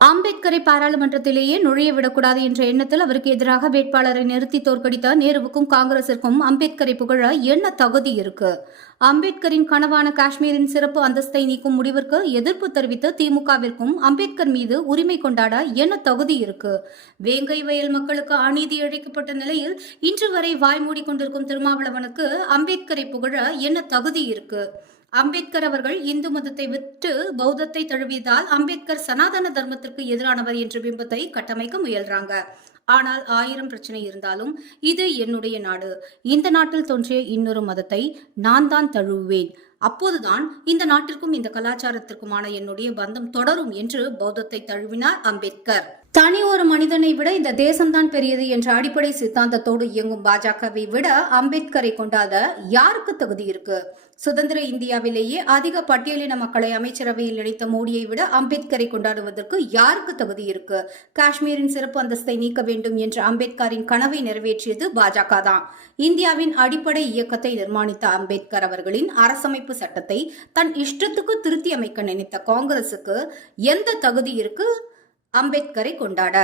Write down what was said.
அம்பேத்கரை பாராளுமன்றத்திலேயே நுழைய விடக்கூடாது என்ற எண்ணத்தில் அவருக்கு எதிராக வேட்பாளரை நிறுத்தி தோற்கடித்த நேருவுக்கும் காங்கிரசிற்கும் அம்பேத்கரை புகழ என்ன தகுதி இருக்கு? அம்பேத்கரின் கனவான காஷ்மீரின் சிறப்பு அந்தஸ்தை நீக்கும் முடிவிற்கு எதிர்ப்பு தெரிவித்த திமுகவிற்கும் அம்பேத்கர் மீது உரிமை கொண்டாட என்ன தகுதி இருக்கு? வேங்கை வயல் மக்களுக்கு அநீதி இழைக்கப்பட்ட நிலையில் இன்று வரை வாய் மூடிக்கொண்டிருக்கும் திருமாவளவனுக்கு அம்பேத்கரை புகழ என்ன தகுதி இருக்கு? அம்பேத்கர் அவர்கள் இந்து மதத்தை விட்டு பௌத்தத்தை தழுவியதால் அம்பேத்கர் சனாதன தர்மத்திற்கு எதிரானவர் என்ற பிம்பத்தை கட்டமைக்க முயல்றாங்க. ஆனால் 1000 பிரச்சனை இருந்தாலும் இது என்னுடைய நாடு, இந்த நாட்டில் தோன்றிய இன்னொரு மதத்தை நான் தான் தழுவுவேன், அப்போதுதான் இந்த நாட்டிற்கும் இந்த கலாச்சாரத்திற்குமான என்னுடைய பந்தம் தொடரும் என்று பௌத்தத்தை தழுவினார் அம்பேத்கர். தனி ஒரு மனிதனை விட இந்த தேசம்தான் பெரியது என்ற அடிப்படை சித்தாந்தத்தோடு இயங்கும் பாஜகவை விட அம்பேத்கரை கொண்டாட யாருக்கு தகுதி இருக்கு? சுதந்திர இந்தியாவிலேயே அதிக பட்டியலின மக்களை அமைச்சரவையில் இணைத்த மோடியை விட அம்பேத்கரை கொண்டாடுவதற்கு யாருக்கு தகுதி இருக்கு? காஷ்மீரின் சிறப்பு அந்தஸ்தை நீக்க வேண்டும் என்ற அம்பேத்கரின் கனவை நிறைவேற்றியது பாஜக தான். இந்தியாவின் அடிப்படை இயக்கத்தை நிர்மாணித்த அம்பேத்கர் அவர்களின் அரசமைப்பு சட்டத்தை தன் இஷ்டத்துக்கு திருத்தி அமைக்க நினைத்த காங்கிரசுக்கு எந்த தகுதி இருக்கு அம்பேத்கரை கொண்டாட?